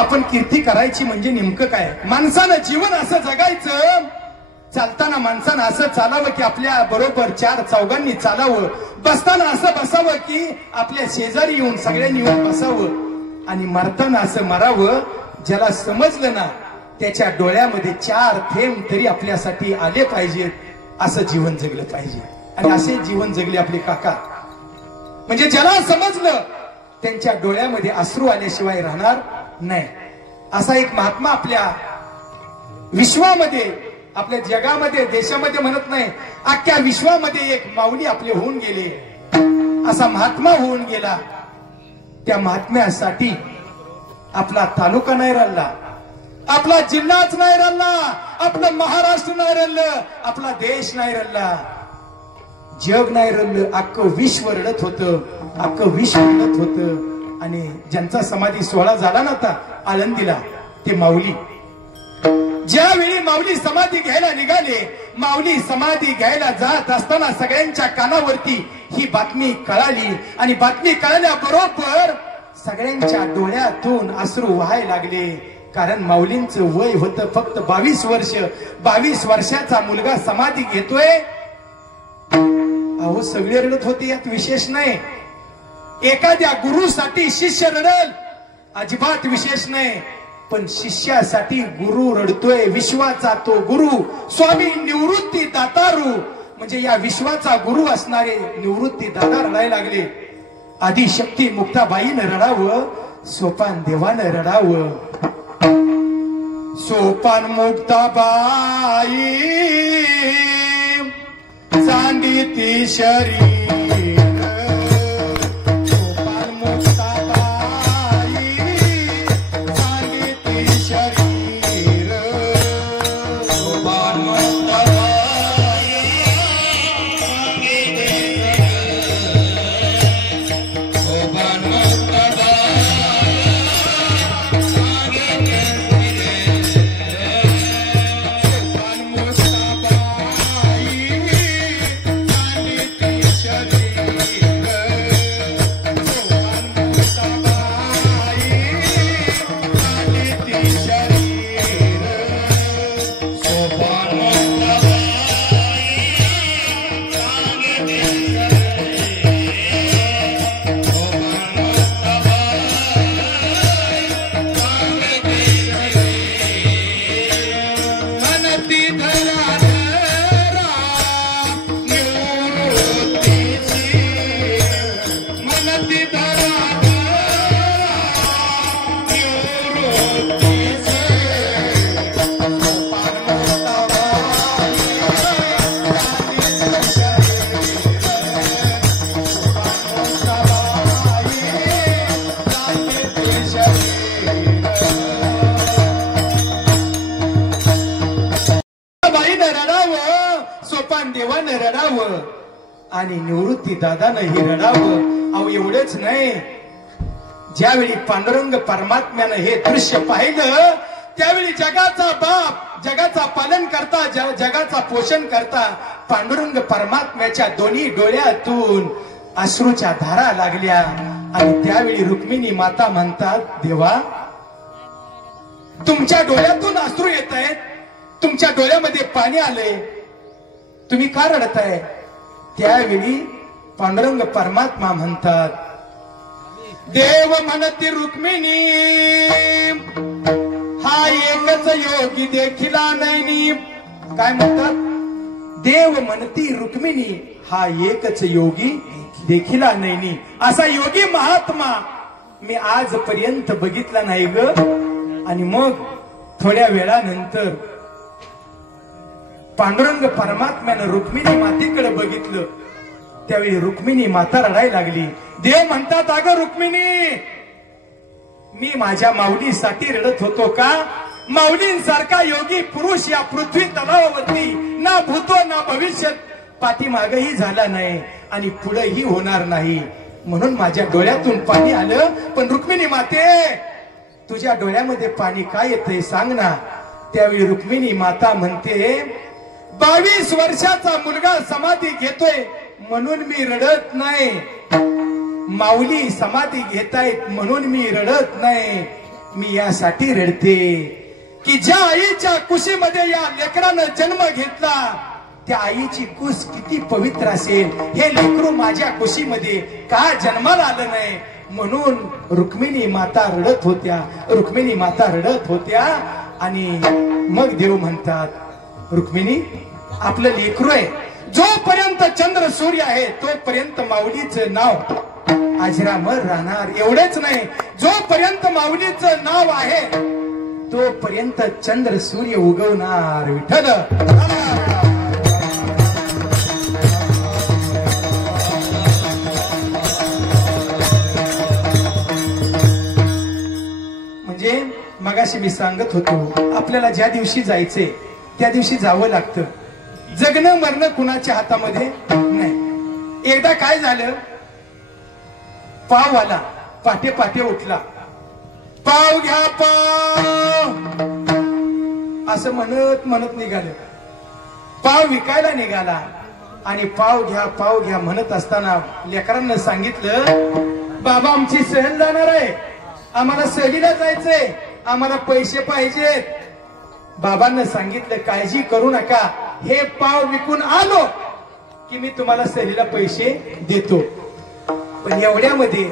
आपण कीर्ती करायची म्हणजे नेमकं काय? माणसानं जीवन असं जगायचं, चालताना माणसानं असं चालावं की आपल्या बरोबर चार चौघांनी चालावं, बसताना असं बसावं की आपल्या शेजारी येऊन सगळ्यांनी येऊन बसावं, आणि मरताना असं मरावं ज्याला समजलं ना त्याच्या डोळ्यामध्ये चार थेंब तरी आपल्यासाठी आले पाहिजेत, असं जीवन जगलं पाहिजे. आणि असे जीवन जगले आपले काका. म्हणजे ज्याला समजलं त्यांच्या डोळ्यामध्ये अश्रू आल्याशिवाय राहणार नाही. असा एक महात्मा आपल्या विश्वामध्ये, आपल्या जगामध्ये, देशामध्ये म्हणत नाही, अख्ख्या विश्वामध्ये एक माऊली आपले होऊन गेले. असा महात्मा होऊन गेला. त्या महात्म्यासाठी आपला तालुका नाही राहिला, आपला जिल्हाच नाही राहिला, आपलं महाराष्ट्र नाही राहिलं, आपला देश नाही राहिला, जग नाही रडलं, अख्खं विश्व रडत होतं, अख्खं विश्व रडत होतं. आणि ज्यांचा समाधी सोहळा झाला ना आता आळंदीला, ते माऊली. ज्यावेळी माऊली समाधी घ्यायला निघाले, माऊली समाधी घ्यायला जात असताना सगळ्यांच्या कानावरती ही बातमी कळाली. आणि बातमी कळाल्याबरोबर सगळ्यांच्या डोळ्यातून अश्रू व्हायला लागले. कारण माऊलींचं वय होतं फक्त 22 वर्ष. 22 वर्षाचा मुलगा समाधी घेतोय. अहो सगळे रडत होते, यात विशेष नाही. एखाद्या गुरुसाठी शिष्य रडल, अजिबात विशेष नाही. पण शिष्यासाठी गुरु रडतोय. विश्वाचा तो गुरु स्वामी निवृत्ती दातारू, म्हणजे या विश्वाचा गुरु असणारे निवृत्ती दाता रडायला लागले. आदिशक्ती मुक्ताबाईनं रडावं, सोपान देवानं रडावं. सोपान मुक्ताबाई चांदी ती शरीर, देवानं रडावं आणि निवृत्ती दादानं हे रडावं. अहो एवढेच नाही, ज्यावेळी पांडुरंग परमात्म्यानं हे दृश्य पाहिलं त्यावेळी जगाचा बाप, जगाचा पालन करता, जगाचा पोषण करता पांडुरंग परमात्म्याच्या दोन्ही डोळ्यातून अश्रूच्या धारा लागल्या. आणि त्यावेळी रुक्मिणी माता म्हणतात, देवा तुमच्या डोळ्यातून अश्रू येत आहेत, तुमच्या डोळ्यामध्ये पाणी आलंय, तुम्ही का रडताय? त्यावेळी पांडुरंग परमात्मा म्हणतात, देव म्हणती रुक्मिणी हा एकच योगी देखिला नाही. काय म्हणतात? देव म्हणती रुक्मिणी हा एकच योगी देखिला नाही. असा योगी महात्मा मी आजपर्यंत बघितला नाही ग. आणि मग थोड्या वेळानंतर पांडुरंग परमात्म्यानं रुक्मिणी मातेकडे बघितलं. त्यावेळी रुक्मिणी माता रडायला लागली. देव म्हणतात, अगं रुक्मिणी मी माझ्या माऊलीसाठी रडत होतो का? माऊलींसारखा योगी पुरुष या पृथ्वी तलावावरती ना भूतो ना भविष्यात पाठीमागही झाला नाही आणि पुढेही होणार नाही, म्हणून माझ्या डोळ्यातून पाणी आलं. पण रुक्मिणी माते तुझ्या डोळ्यामध्ये पाणी काय येतंय सांग ना. त्यावेळी रुक्मिणी माता म्हणते, 22 वर्षाचा मुलगा समाधी घेतोय म्हणून मी रडत नाही, माऊली समाधी घेतायत म्हणून मी रडत नाही. मी यासाठी रडते की ज्या आईच्या कुशीमध्ये या लेकरानं जन्म घेतला त्या आईची कुस किती पवित्र असेल, हे लेकरू माझ्या कुशीमध्ये का जन्माला आलं नाही म्हणून रुक्मिणी माता रडत होत्या, रुक्मिणी माता रडत होत्या. आणि मग देव म्हणतात, रुक्मिणी आपलं लेकरू आहे, जोपर्यंत चंद्र सूर्य आहे तोपर्यंत माऊलीचं नाव अजरामर राहणार. एवढेच नाही, जोपर्यंत माऊलीचं नाव आहे तोपर्यंत चंद्र सूर्य उगवणार. विठ्ठल म्हणजे मगाशी मी सांगत होतो, आपल्याला ज्या दिवशी जायचे त्या दिवशी जावं लागतं. जगणं मरणं कुणाच्या हातामध्ये नाही. एकदा काय झालं, पाव आला, पाटे पाटे उठला, पाव घ्या पाव असं म्हणत म्हणत निघालं. पाव विकायला निघाला आणि पाव घ्या म्हणत असताना लेकरांना सांगितलं, बाबा आमची सहल जाणार आहे, आम्हाला सहलीला जायचंय, आम्हाला पैसे पाहिजेत. बाबांना सांगितलं, काळजी करू नका, हे पाव विकून आलो की मी तुम्हाला सहलीला पैसे देतो. पण एवढ्यामध्ये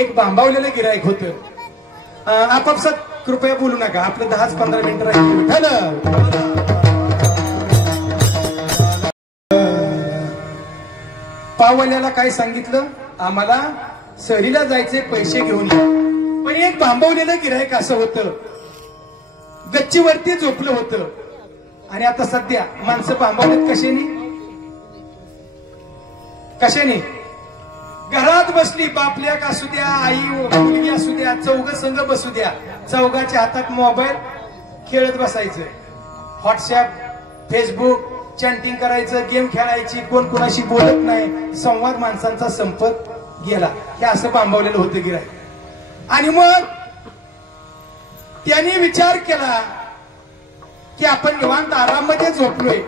एक बांबावलेलं गिरायक होतं. आपापसात कृपया बोलू नका, आपलं 10-15 मिनिटं राहिली. पाववाल्याला काय सांगितलं, आम्हाला सहलीला जायचे, पैसे घेऊन या. पण एक बांबवलेलं गिरायक असं होतं, गच्चीवरती झोपलं होतं. आणि आता सध्या माणसं बांबवलेत कशाने घरात बसली, बापल्याक असू द्या, आई मुलगी असू द्या, चौघ संघ बसू द्या, चौघाच्या हातात मोबाईल, खेळत बसायचं. व्हॉट्सअप, फेसबुक, चॅटिंग करायचं, गेम खेळायची, कोण कोणाशी बोलत नाही, संवाद माणसांचा संपत गेला. हे असं बांबवलेलं होतं गिरायक. आणि मग त्यांनी विचार केला की आपण निवांत आराममध्ये झोपलोय.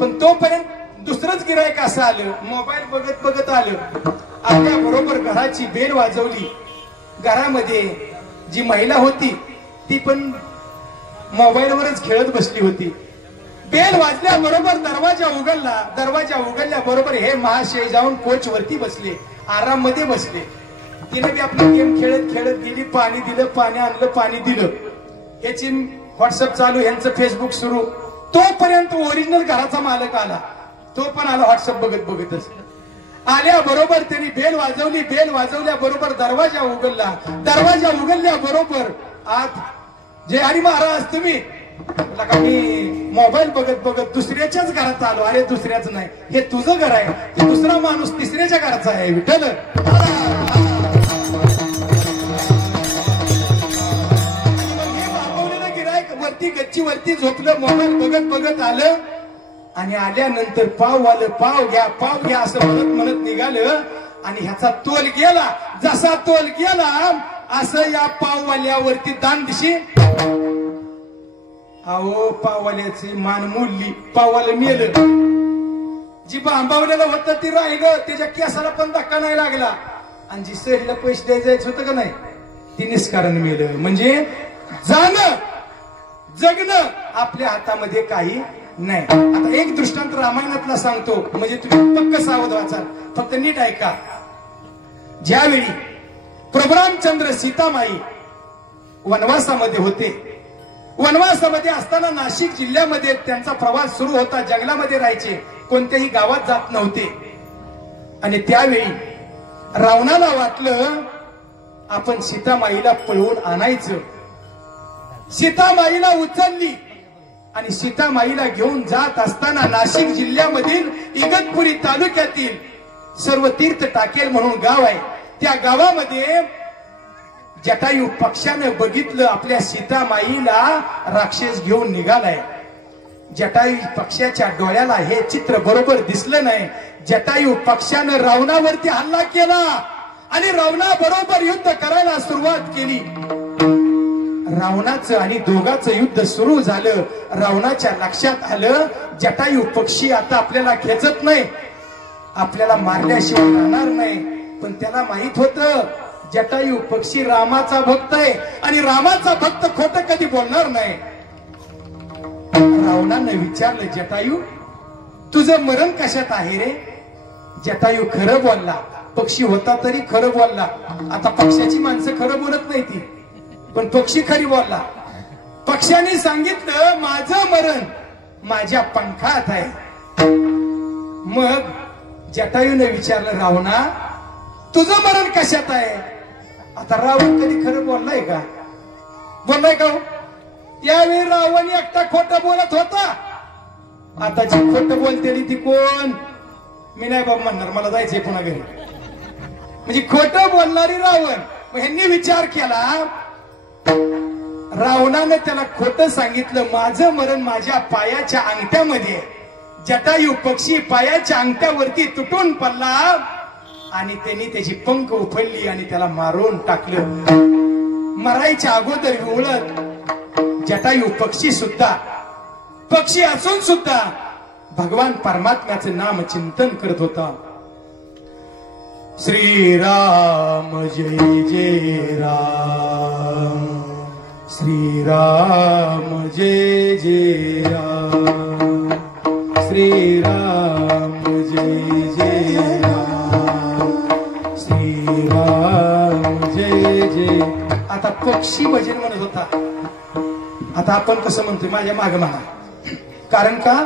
पण तोपर्यंत दुसरंच गिरायक असं आलं, मोबाईल बघत बघत आलं, आपल्या बरोबर घराची बेल वाजवली. घरामध्ये जी महिला होती ती पण मोबाईलवरच खेळत बसली होती. बेल वाजल्याबरोबर दरवाजा उघडला, दरवाजा उघडल्याबरोबर हे महाशय जाऊन कोच वरती बसले, आराम मध्ये बसले. तिने बी आपलं गेम खेळत खेळत गेली, पाणी दिलं, पाणी आणलं, पाणी दिलं, याची व्हॉट्सअप चालू, यांचं फेसबुक सुरू. तोपर्यंत ओरिजिनल घराचा मालक आला, तो पण आला व्हॉट्सअप बघत बघतच. आल्याबरोबर त्यांनी बेल वाजवली, बेल वाजवल्या बरोबर दरवाजा उघडला, दरवाजा उघडल्या बरोबर आत, जय हरी महाराज तुम्ही, मी मोबाईल बघत बघत दुसऱ्याच्याच घरात आलो. अरे दुसऱ्याच नाही, हे तुझं घर आहे, हे दुसरा माणूस तिसऱ्याच्या घराचा आहे. विठ्ठल वरती गच्चीवरती झोपलं, मोबाईल बघत बघत आलं. आणि आल्यानंतर पाव आलं, पाव घ्या असं म्हणत निघालं. आणि ह्याचा तोल गेला, जसा तोल गेला असं या पाववाल्यावरती दान दिशी. अहो पाववाल्याची मान मोडली, पाववाला मेलं. जी बांबावलेलं होतं ती राहिलं, त्याच्या केसाला पण धक्का नाही लागला. आणि जी सहलीला पैसे द्यायचं होतं का नाही, ती निष्कारण मेलं. म्हणजे जाणं जगणं आपल्या हातामध्ये काही नाही. आता एक दृष्टांत रामायणातला सांगतो, म्हणजे तुम्ही पक्क सावध व्हाल. फक्त नीट ऐका. ज्यावेळी प्रभू रामचंद्र सीतामाई वनवासामध्ये होते, वनवासामध्ये असताना नाशिक जिल्ह्यामध्ये त्यांचा प्रवास सुरू होता. जंगलामध्ये राहायचे, कोणत्याही गावात जात नव्हते. आणि त्यावेळी रावणाला वाटलं आपण सीतामाईला पळवून आणायचं. सीतामाईला उचलली आणि सीतामाईला घेऊन जात असताना नाशिक जिल्ह्यामधील इगतपुरी तालुक्यातील सर्व तीर्थ टाकेल म्हणून गाव आहे, त्या गावामध्ये जटायू पक्षाने बघितलं आपल्या सीतामाईला राक्षस घेऊन निघालाय. जटायू पक्षाच्या डोळ्याला हे चित्र बरोबर दिसलं नाही. जटायू पक्षानं रावणावरती हल्ला केला आणि रावणाबरोबर युद्ध करायला सुरुवात केली. रावणाचं आणि दोघांचं युद्ध सुरू झालं. रावणाच्या लक्षात आलं जटायू पक्षी आता आपल्याला खेचत नाही, आपल्याला मारल्याशिवाय राहणार नाही. पण त्याला माहित होतं जटायू पक्षी रामाचा भक्त आहे आणि रामाचा भक्त खोटं कधी बोलणार नाही. रावणानं विचारलं, जटायू तुझं मरण कशात आहे रे? जटायू खरं बोलला. पक्षी होता तरी खरं बोलला. आता पक्षाची माणसं खरं बोलत नाही ती, पण पक्षी खरी बोलला. पक्षाने सांगितलं, माझं मरण माझ्या पंखात आहे. मग जटायूने विचारलं, रावणा तुझं मरण कशात आहे? आता रावण कधी खरं बोललाय का? बोललाय का? त्यावेळी रावण एकटा खोटं बोलत होता. आता जी खोटं बोलते ती कोण? मी नाही बाबा म्हणणार, मला जायचंय पुन्हा घरी. म्हणजे खोटं बोलणारी रावण. मग ह्यांनी विचार केला, रावणाने त्याला खोटं सांगितलं, माझं मरण माझ्या पायाच्या अंगठ्यामध्ये. जटायू पक्षी पायाच्या अंगठ्यावरती तुटून पडला आणि त्यांनी त्याची पंख उफलली आणि त्याला मारून टाकलं. मरायच्या अगोदर विवळत जटायू पक्षी सुद्धा, पक्षी असून सुद्धा भगवान परमात्म्याचं नाम चिंतन करत होता. श्रीराम जय जय राम, श्रीराम जय जय राम, श्रीराम जय जय राम, श्रीराम जय जय. आता पक्षी भजन म्हणत होता. आता आपण कसं म्हणतोय, माझ्या मागे म्हणा. कारण का